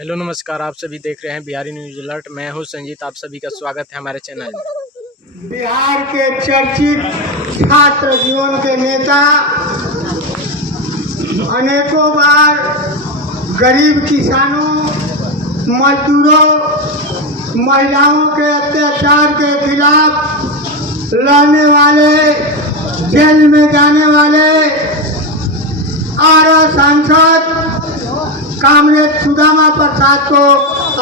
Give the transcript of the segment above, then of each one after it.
Hello नमस्कार, आप सभी देख रहे हैं बिहारी न्यूज अलर्ट। मैं हूं संजीत, आप सभी का स्वागत है हमारे चैनल में। बिहार के चर्चित छात्र जीवन के नेता अनेकों बार गरीब किसानों, मजदूरों, महिलाओं के अत्याचार के खिलाफ लड़ने वाले, जेल में जाने वाले आरा सांसद कामरेड सुदामा प्रसाद को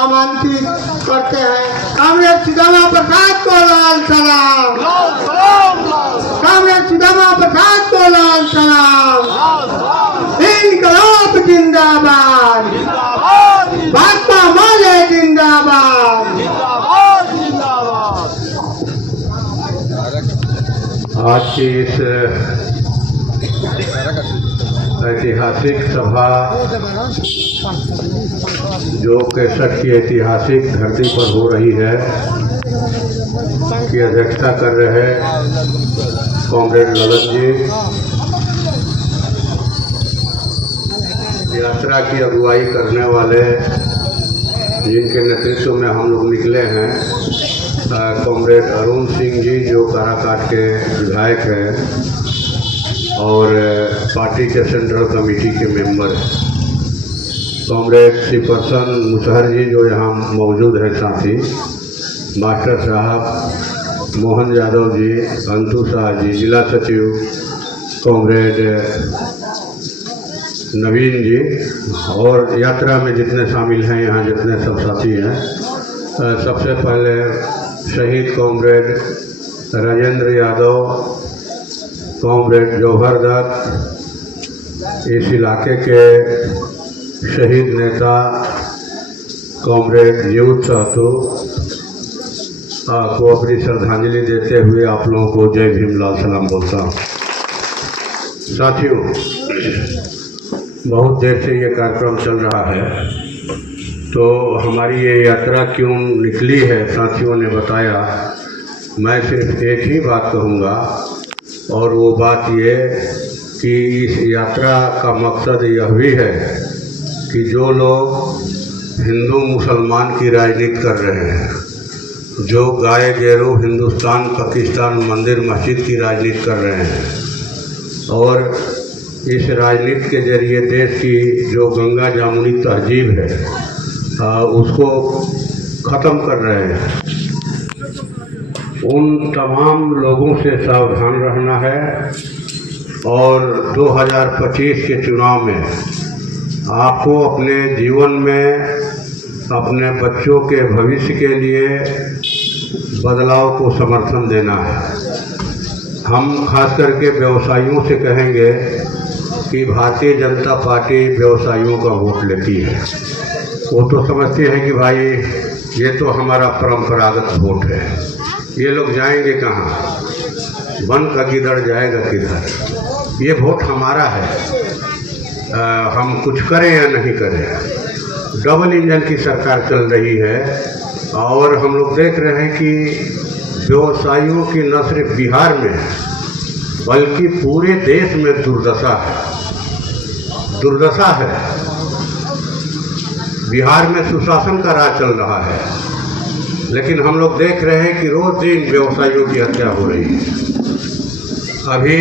आमंत्रित करते हैं। कामरेड सुदामा प्रसाद को लाल सलाम। कामरेड सुदामा प्रसाद को लाल सलाम। इनकलाब जिंदाबाद, भाजपा माले जिंदाबाद। आज की इस ऐतिहासिक सभा जो केसठ की ऐतिहासिक धरती पर हो रही है की अध्यक्षता कर रहे कॉमरेड ललन जी, यात्रा की अगुवाई करने वाले जिनके नेतृत्व में हम लोग निकले हैं कॉमरेड अरुण सिंह जी जो काराकाट के विधायक हैं और पार्टी के सेंट्रल कमेटी के मेंबर हैं, कॉमरेड श्री पर्सन मुसहर जी जो यहाँ मौजूद है, साथी मास्टर साहब मोहन यादव जी, अंतु शाह जी, जिला सचिव कॉमरेड नवीन जी और यात्रा में जितने शामिल हैं यहाँ जितने सब साथी हैं। सबसे पहले शहीद कॉमरेड राजेंद्र यादव, कॉमरेड जौहर दत्त, इस इलाके के शहीद नेता कॉमरेड जीवत साहतू को अपनी श्रद्धांजलि देते हुए आप लोगों को जय भीम लाल सलाम बोलता हूँ। साथियों, बहुत देर से ये कार्यक्रम चल रहा है, तो हमारी ये यात्रा क्यों निकली है साथियों ने बताया। मैं सिर्फ एक ही बात कहूँगा और वो बात ये कि इस यात्रा का मकसद यह भी है कि जो लोग हिंदू मुसलमान की राजनीति कर रहे हैं, जो गाय गैरू हिंदुस्तान पाकिस्तान मंदिर मस्जिद की राजनीति कर रहे हैं और इस राजनीति के जरिए देश की जो गंगा जामुनी तहजीब है उसको ख़त्म कर रहे हैं, उन तमाम लोगों से सावधान रहना है। और 2025 के चुनाव में आपको अपने जीवन में अपने बच्चों के भविष्य के लिए बदलाव को समर्थन देना है। हम खास करके व्यवसायियों से कहेंगे कि भारतीय जनता पार्टी व्यवसायियों का वोट लेती है। वो तो समझते हैं कि भाई ये तो हमारा परंपरागत वोट है, ये लोग जाएंगे कहाँ, वन का गिदड़ जाएगा किधर, ये वोट हमारा है। हम कुछ करें या नहीं करें, डबल इंजन की सरकार चल रही है और हम लोग देख रहे हैं कि व्यवसायियों की न सिर्फ बिहार में बल्कि पूरे देश में दुर्दशा है। बिहार में सुशासन का राज चल रहा है, लेकिन हम लोग देख रहे हैं कि रोज दिन व्यवसायियों की हत्या हो रही है। अभी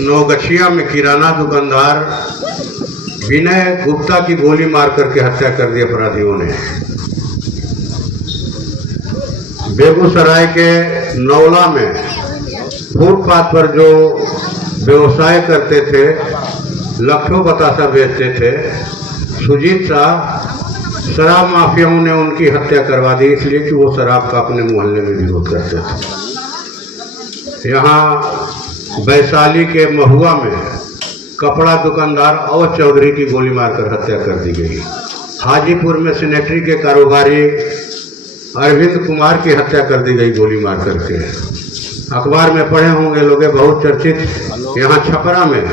नौगछिया में किराना दुकानदार विनय गुप्ता की गोली मार करके हत्या कर दी अपराधियों ने। बेगूसराय के नौला में फुटपाथ पर जो व्यवसाय करते थे, लाखों बतासा बेचते थे, सुजीत शाह, शराब माफियाओं ने उनकी हत्या करवा दी इसलिए कि वो शराब का अपने मोहल्ले में विरोध करते थे। यहाँ वैशाली के महुआ में कपड़ा दुकानदार अवध चौधरी की गोली मारकर हत्या कर दी गई। हाजीपुर में सैनिटरी के कारोबारी अरविंद कुमार की हत्या कर दी गई गोली मार करके। अखबार में पढ़े होंगे लोग, बहुत चर्चित यहाँ छपरा में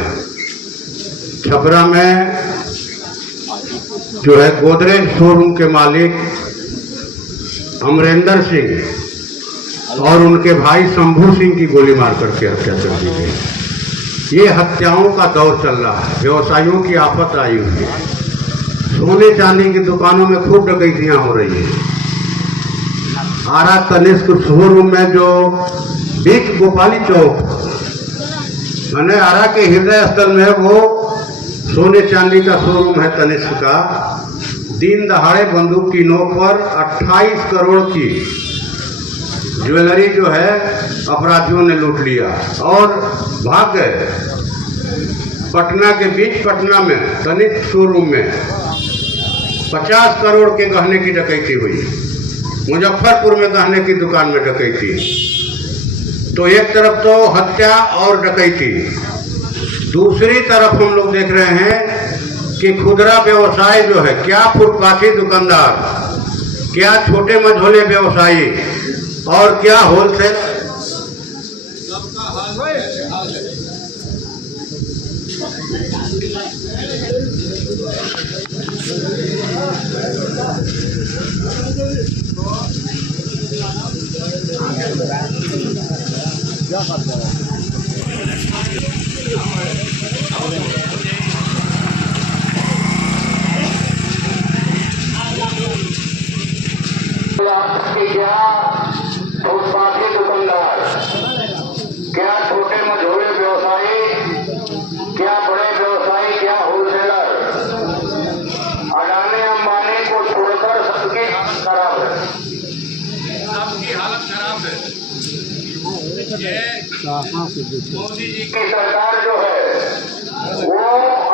जो है गोदरेज शोरूम के मालिक अमरेंद्र सिंह और उनके भाई शंभू सिंह की गोली मार करके हत्या कर दी गई। ये हत्याओं का दौर चल रहा है, व्यवसायियों की आफत आई हुई है। सोने चांदी की दुकानों में खूब डकैतियां हो रही है। आरा तनिष्क शोरूम में जो बीच गोपाली चौक मैंने आरा के हृदय स्थल में वो सोने चांदी का शोरूम है तनिष्क का। दिन दहाड़े बंदूक की नोक पर 28 करोड़ की ज्वेलरी जो है अपराधियों ने लूट लिया और भाग गए। पटना के बीच पटना में तनिष्क शोरूम में 50 करोड़ के गहने की डकैती हुई। मुजफ्फरपुर में गहने की दुकान में डकैती। तो एक तरफ तो हत्या और डकैती, दूसरी तरफ हम लोग देख रहे हैं कि खुदरा व्यवसाय जो है, क्या फुटपाथी दुकानदार, क्या छोटे मझोले व्यवसायी और क्या होलसेल क्या फुटपाथी दुकानदार, क्या छोटे मझोले व्यवसायी, क्या बड़े व्यवसायी, क्या होलसेलर, अडानी अंबानी को छोड़कर सबकी हालत खराब है। सबकी हालत खराब है। मोदी जी की सरकार जो है वो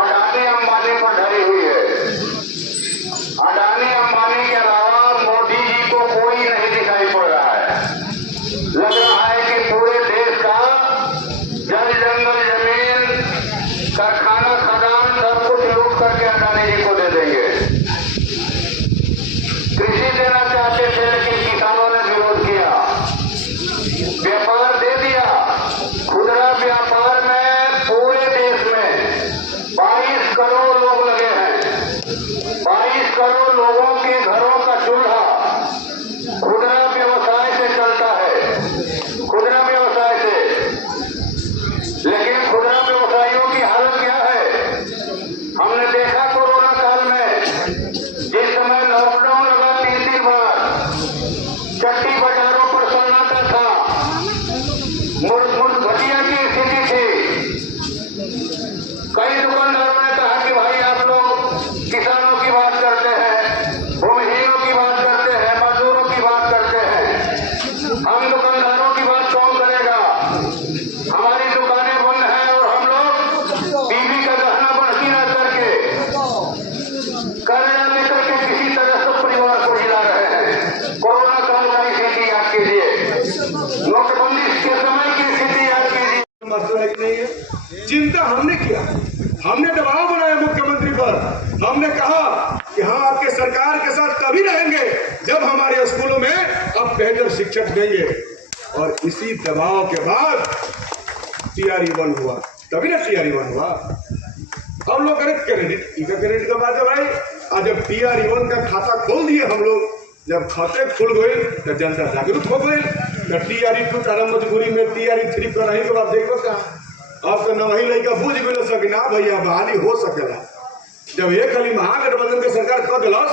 अडानी अंबानी पर डरी हुई है। अडानी अंबानी के अलावा मोदी जी को कोई नहीं दिखाई पड़ रहा है। लग रहा है कि पूरे देश का जल जंगल जमीन कारखाना खदान सब कुछ लूट करके अडानी जी को दे देंगे। कृषि देना चाहते थे लेकिन किसानों ने विरोध किया। व्यापार दे दिया। खुदरा व्यापार में पूरे देश में 22 करोड़ लोग लगे हैं। 22 करोड़ लोगों के घरों का चूल्हा खुदरा व्यवसाय से चलता है। खुदरा व्यवसाय से। लेकिन खुदरा व्यवसायियों की हालत क्या है? हमने देखा कोरोना काल में जिस समय लॉकडाउन लगा 3 बार, चट्टी बाजारों पर सन्नाटा था, मुर्द घटिया की स्थिति थी। कई दुकानदारों ने कहा कि भाई आप लोग किसानों की बात करते हैं, भूमिहीनों की बात करते हैं, मजदूरों की बात करते हैं, हम दुकानदारों की बात कौन करेगा? हमारी दुकानें बंद हैं और हम लोग बीवी का गहना बढ़ती न करके कर्जा लेकर के किसी तरह से परिवार को जिला रहे हैं। कोरोना काल की स्थिति याद कीजिए, नोटबंदी के समय की स्थिति याद कीजिए। मसला ही नहीं है। चिंता हमने किया, हमने दबाव बनाया मुख्यमंत्री पर। हमने कहा कि हम आपके सरकार के साथ तभी रहेंगे जब हमारे स्कूलों में अब बेहतर शिक्षक देंगे। और इसी दबाव के बाद TRE 1 हुआ, तभी ना TRE 1 हुआ। हम लोग क्रेडिट का बात है भाई। आज जब TRE 1 का खाता खोल दिए हम लोग, जब खाते खुल गए तो जनता जागरूक हो गई। तो TRE 2 तारा मजबूरी में TRE 3 पर रही के बाद देखो कहा अब तो न वही लड़का बूझ भी सके ना भैया बहाली हो सकेला। जब एक खाली महागठबंधन की सरकार कर दिलस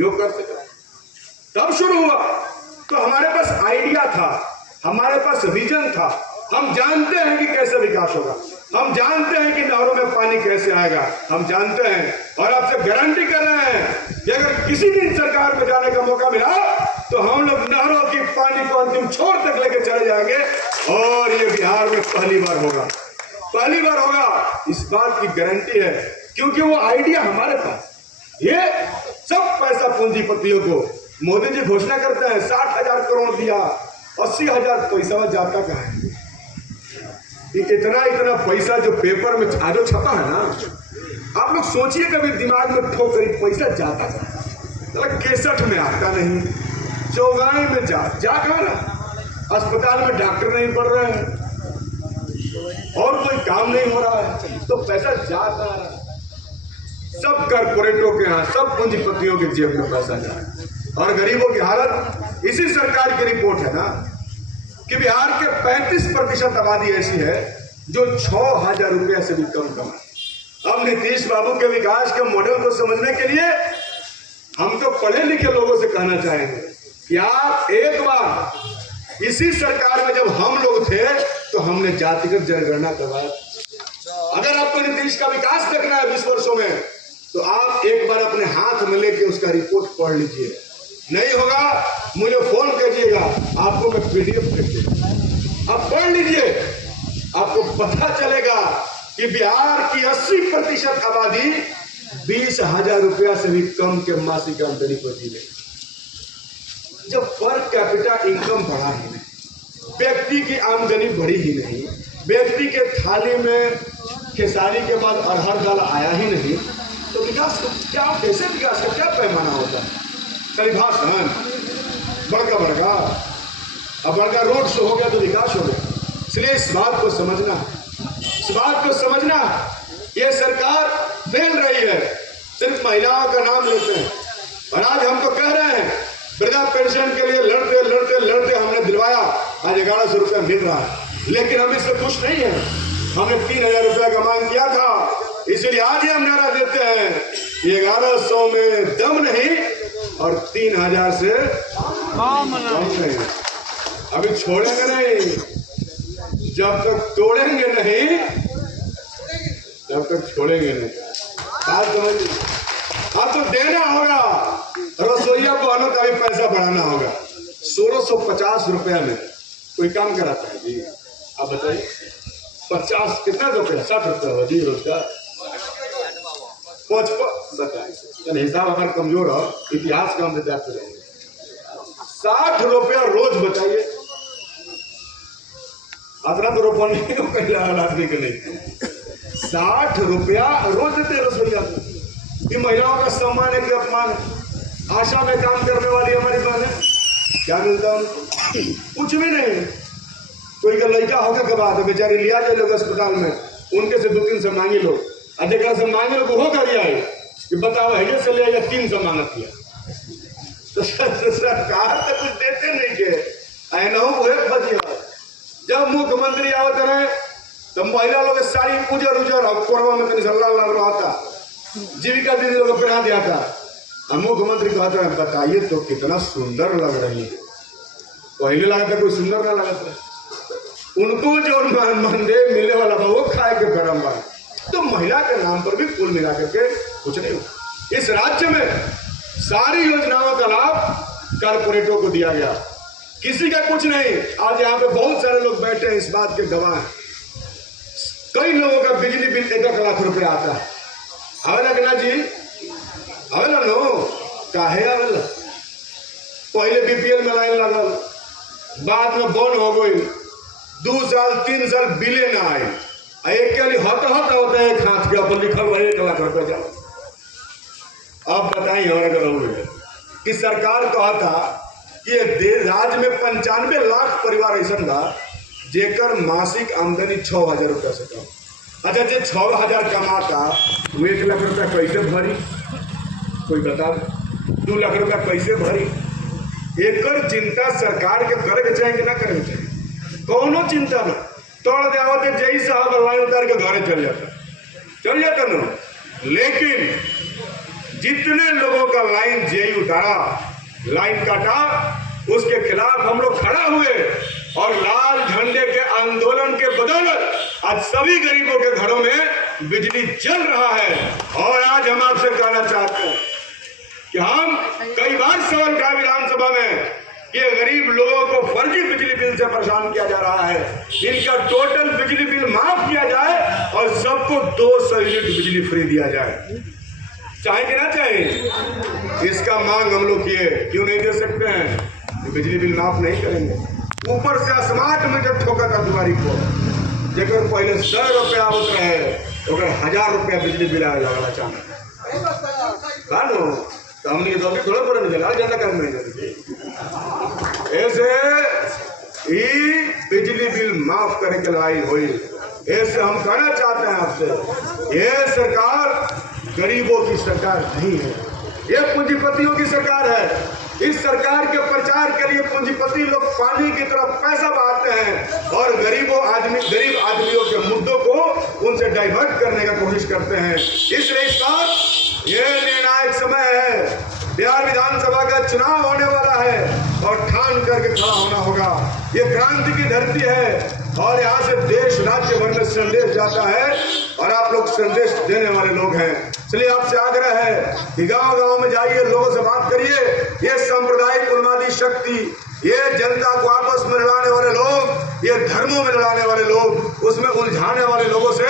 योग कर सके तब शुरू हुआ। तो हमारे पास आइडिया था, हमारे पास विजन था। हम जानते हैं कि कैसे विकास होगा, हम जानते हैं कि नहरों में पानी कैसे आएगा, हम जानते हैं और आपसे गारंटी कर रहे हैं कि अगर किसी दिन सरकार में जाने का मौका मिला तो हम लोग नहरों की पानी को अंतिम छोर तक लेके चले जाएंगे। और ये बिहार में पहली बार होगा, पहली बार होगा। इस बात की गारंटी है क्योंकि वो आइडिया हमारे पास। ये सब पैसा पूंजीपतियों को मोदी जी घोषणा करते हैं 60,000 करोड़ दिया, 80,000 पैसा जाता कहाँ है? इतना पैसा जो पेपर में आजो छपा है ना, आप लोग सोचिए कभी दिमाग में ठोक करी पैसा जाता है। केसठ में आता नहीं, चौगाई में जा कहा ना, अस्पताल में डॉक्टर नहीं पढ़ रहे हैं और कोई काम नहीं हो रहा है तो पैसा जाता है। सब कॉर्पोरेटों के यहाँ, सब पूंजीपतियों के जेब में पैसा जाए और गरीबों की हालत। इसी सरकार की रिपोर्ट है ना कि बिहार के 35% आबादी ऐसी है जो 6,000 रुपया से भी कम कमाए। अब नीतीश बाबू के विकास के मॉडल को समझने के लिए हम तो पढ़े लिखे लोगों से कहना चाहेंगे कि आप एक बार इसी सरकार में जब हम लोग थे तो हमने जातिगत जनगणना करवाया। अगर आपको नीतीश का विकास देखना है 20 वर्षों में तो आप एक बार अपने हाथ में लेके उसका रिपोर्ट पढ़ लीजिए। नहीं होगा मुझे फोन कीजिएगा, आपको मैं PDF भेज दूंगा, आप पढ़ लीजिए। आपको पता चलेगा कि बिहार की 80% आबादी 20,000 रुपया से भी कम के मासिक आमदनी पर जी रही। जब पर कैपिटा इनकम बढ़ा ही नहीं, व्यक्ति की आमदनी बढ़ी ही नहीं, व्यक्ति के थाली में खेसारी के बाद अरहर दाल आया ही नहीं, तो विकास क्या, कैसे विकास का क्या पैमाना होता है? खाली भाषण, बड़का बड़का, अब बड़का रोड शो हो गया तो विकास हो गया। इसलिए इस बात को समझना, ये सरकार फेल रही है, सिर्फ महिलाओं का नाम लेते हैं। और आज हम तो कह रहे हैं वृद्धा पेंशन के लिए लड़ते हमने दिलवाया, आज 1100 रुपया मिल रहा है, लेकिन हम इससे खुश नहीं है। हमने 3000 रुपया का मांग किया था, इसलिए आज ही हम नारा देते हैं 1100 में दम नहीं और 3000 से कम नहीं। अभी छोड़ेंगे नहीं, जब तक तोड़ेंगे नहीं तब तक छोड़ेंगे नहीं। बात समझिए, आप तो देना होगा, रसोईया बहनों का भी पैसा बढ़ाना होगा। 1650 रुपया में कोई काम कराता है जी? आप बताइए, 50 कितना रुपया? 60 रुपया हो जी रोजगार। 55 बताइए, हिसाब अगर कमजोर हो, इतिहास का हम विद्यार्थी रहेंगे। 60 रुपया रोज, बताइए, अतना तो रोपन नहीं आदमी के नहीं। 60 रुपया रोज देते रसोईया को। ये महिलाओं का सम्मान है कि अपमान है? आशा में काम करने वाली हमारी बहन है, क्या मिलता है उनको? कुछ भी नहीं। कोई का लड़का होगा के बाद बेचारे लिया जाए लोग अस्पताल में, उनके से 2-3 सौ मांगे लोग, अधिकार से मांगे लोग हो कर लिया है कि बताओ है से ले 300 मांगत किया। तो सरकार तो कुछ देते नहीं के बजिया। जब मुख्यमंत्री आवत रहे तो महिला लोग साड़ी उजर और कोरवा में लाल रहा था, जीविका दीदी लोग पहना दिया था। मुख्यमंत्री कहते हैं बताइए तो कितना सुंदर लग रही है। पहले लगा था कोई सुंदर ना लगा था, उनको जो मंदे मिलने वाला था वो खाए के गरम बा। तो महिला के नाम पर भी कुल मिला करके कुछ नहीं हुआ। इस राज्य में सारी योजनाओं का लाभ कारपोरेटों को दिया गया, किसी का कुछ नहीं। आज यहाँ पे बहुत सारे लोग बैठे हैं, इस बात के गवाह हैं। कई लोगों का बिजली बिल 1 लाख रुपया आता है। आवेला कि ना जी? आवेला नो, काहे आवेला? पहले BPL में लाइन लगल, बाद में बंद हो गई, 2 साल 3 साल बिले ना आए। एक के लिए हत होता है, हाथ के ऊपर लिखल हुआ 1 लाख रुपया जाओ। अब बताइए हमारा करोगे कि सरकार कहा था कि राज्य में 95 लाख परिवार ऐसा था जेकर मासिक आमदनी 6000 रुपया से कम। अच्छा, जो 6000 कमाता वो 1 लाख रुपया कैसे भरी? कोई बता दे। 2 लाख रुपया कैसे भरी? एक चिंता सरकार के करे के चाहिए कि ना करे के चाहिए? कौनो चिंता ना, तोड़ देवते जय साहब लाइन उतार के घरे चल जाता ना। लेकिन जितने लोगों का लाइन जेई उतारा, लाइन काटा, उसके खिलाफ हम लोग खड़ा हुए और लाल झंडे के आंदोलन के बदौलत आज सभी गरीबों के घरों में बिजली जल रहा है। और आज हम आपसे कहना चाहते हैं कि हम कई बार सवाल उठाया विधानसभा में कि गरीब लोगों को फर्जी बिजली बिल से परेशान किया जा रहा है, इनका टोटल बिजली बिल माफ किया जाए और सबको 200 यूनिट बिजली फ्री दिया जाए। चाहे कि ना चाहे, इसका मांग हम लोग किए, क्यों नहीं दे सकते हैं? बिजली बिल माफ नहीं करेंगे। ऊपर से स्मार्ट मीटर ठोका था दुआरी को, जेकर पहले 100 रुपया आवत रहे, ओकर 1000 रुपया बिजली बिल आए लगना चाहते तो हमने थोड़ा बड़ा नहीं चला ज्यादा काम नहीं। ऐसे ही बिजली बिल माफ करे के लड़ाई हुई। ऐसे हम कहना चाहते हैं आपसे, ये सरकार गरीबों की सरकार नहीं है, ये पूंजीपतियों की सरकार है। इस सरकार के प्रचार के लिए पूंजीपति लोग पानी की तरफ पैसा बहाते हैं और गरीब आदमियों के मुद्दों को उनसे डाइवर्ट करने का कोशिश करते हैं। इसलिए इस बार ये निर्णायक समय है बिहार विधानसभा का चुनाव होने वाला है और ठान करके खड़ा होना होगा। ये क्रांति की धरती है और यहाँ से देश राज्य भर में संदेश जाता है और आप लोग संदेश देने वाले लोग हैं। इसलिए आपसे आग्रह है कि गांव-गांव में जाइए, लोगों से बात करिए। ये सांप्रदायिक उन्मादी शक्ति, ये जनता को आपस में लड़ाने वाले लोग, ये धर्मों में लड़ाने वाले लोग, उसमें उलझाने वाले लोगों से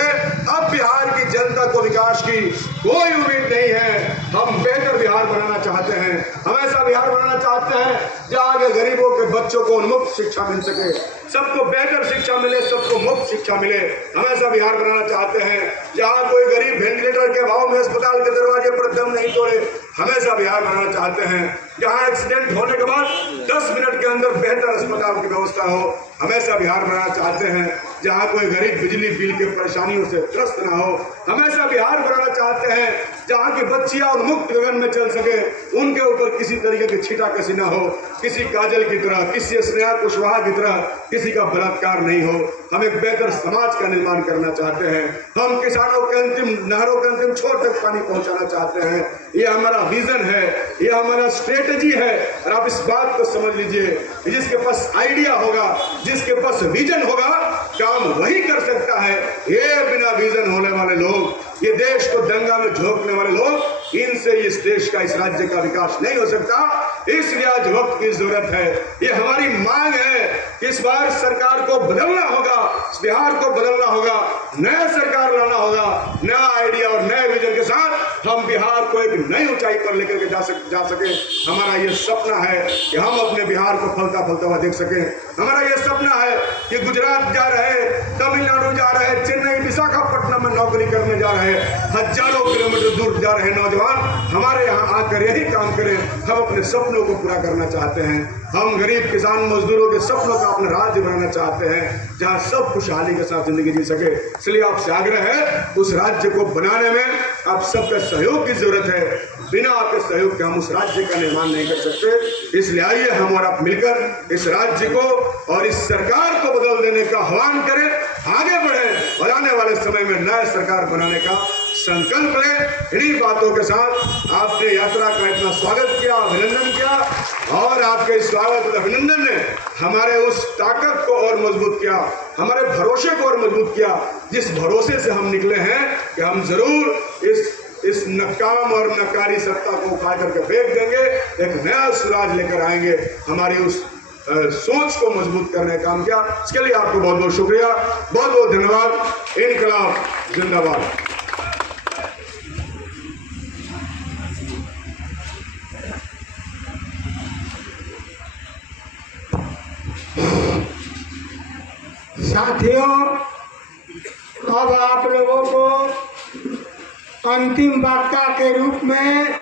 अब बिहार की जनता को विकास की कोई उम्मीद नहीं है। हम बेहतर बिहार बनाना चाहते हैं, हम ऐसा बिहार बनाना चाहते हैं जहाँ आगे गरीबों के बच्चों को उन्मुक्त शिक्षा मिल सके, सबको बेहतर शिक्षा मिले, सबको मुफ्त शिक्षा मिले। हम ऐसा बिहार बनाना चाहते हैं जहाँ कोई गरीब वेंटिलेटर के अभाव में अस्पताल के दरवाजे पर दम नहीं तोड़े। हम ऐसा बिहार बनाना चाहते हैं जहाँ एक्सीडेंट होने के बाद 10 मिनट के अंदर बेहतर अस्पताल की व्यवस्था हो। हम ऐसा बिहार बनाना चाहते हैं जहाँ कोई गरीब बिजली बिल के परेशानियों से त्रस्त ना हो। हम ऐसा बिहार बनाना चाहते हैं जहाँ की बच्चियां उन्मुक्त गगन में चल सके, उनके ऊपर किसी तरीके की छींटाकशी ना हो, किसी काजल की तरह, किसी स्नेहा कुशवाहा की तरह किसी का बलात्कार नहीं हो। हम एक बेहतर समाज का निर्माण करना चाहते हैं। हम किसानों के अंतिम नहरों के अंतिम छोर तक पानी पहुंचाना चाहते हैं। ये हमारा विजन है, ये हमारा स्ट्रेटेजी है। और आप इस बात को समझ लीजिए कि जिसके पास आइडिया होगा, जिसके पास विजन होगा, काम वही कर सकता है। ये बिना विजन होने वाले लोग, ये देश को दंगा में झोंकने वाले लोग, इनसे इस देश का, इस राज्य का विकास नहीं हो सकता। इसलिए आज वक्त की जरूरत है। ये हमारी मांग है कि इस बार सरकार को बदलना होगा, इस बिहार को बदलना होगा, नया सरकार लाना होगा, नया आइडिया और नए विजन के साथ हम बिहार को एक नई ऊंचाई पर लेकर के जा सके। हमारा ये सपना है कि हम अपने बिहार को फलता फलता हुआ देख सके। हमारा ये सपना है कि गुजरात जा रहे, तमिलनाडु जा रहे, चेन्नई, विशाखापट्टनम में नौकरी करने जा रहे, हजारों किलोमीटर दूर जा रहे नौजवान हमारे यहाँ आकर यही काम करें। हम अपने सपनों को पूरा करना चाहते हैं। हम गरीब किसान मजदूरों के सपनों का अपना राज्य बनाना चाहते हैं जहाँ सब खुशहाली के साथ जिंदगी जी सके। इसलिए आपसे आग्रह है, उस राज्य को बनाने में आप सबके सहयोग की जरूरत है। बिना आपके सहयोग के हम उस राज्य का निर्माण नहीं कर सकते। इसलिए आइए हम और आप मिलकर इस राज्य को और इस सरकार को बदल देने का आह्वान करें, आगे बढ़े और आने वाले समय में नया सरकार बनाने का संकल्प लें। इन्हीं बातों के साथ आपने यात्रा का इतना स्वागत किया, अभिनंदन किया और आपके स्वागत और अभिनंदन ने हमारे उस ताकत को और मजबूत किया, हमारे भरोसे को और मजबूत किया, जिस भरोसे से हम निकले हैं कि हम जरूर इस नकाम और नकारी सत्ता को उठा करके फेंक देंगे, एक नया स्वराज लेकर आएंगे। हमारी उस सोच को मजबूत करने का काम किया। इसके लिए आपको बहुत बहुत शुक्रिया, बहुत बहुत धन्यवाद। इनकलाब जिंदाबाद। साथियों, अब आप लोगों को अंतिम वार्ता के रूप में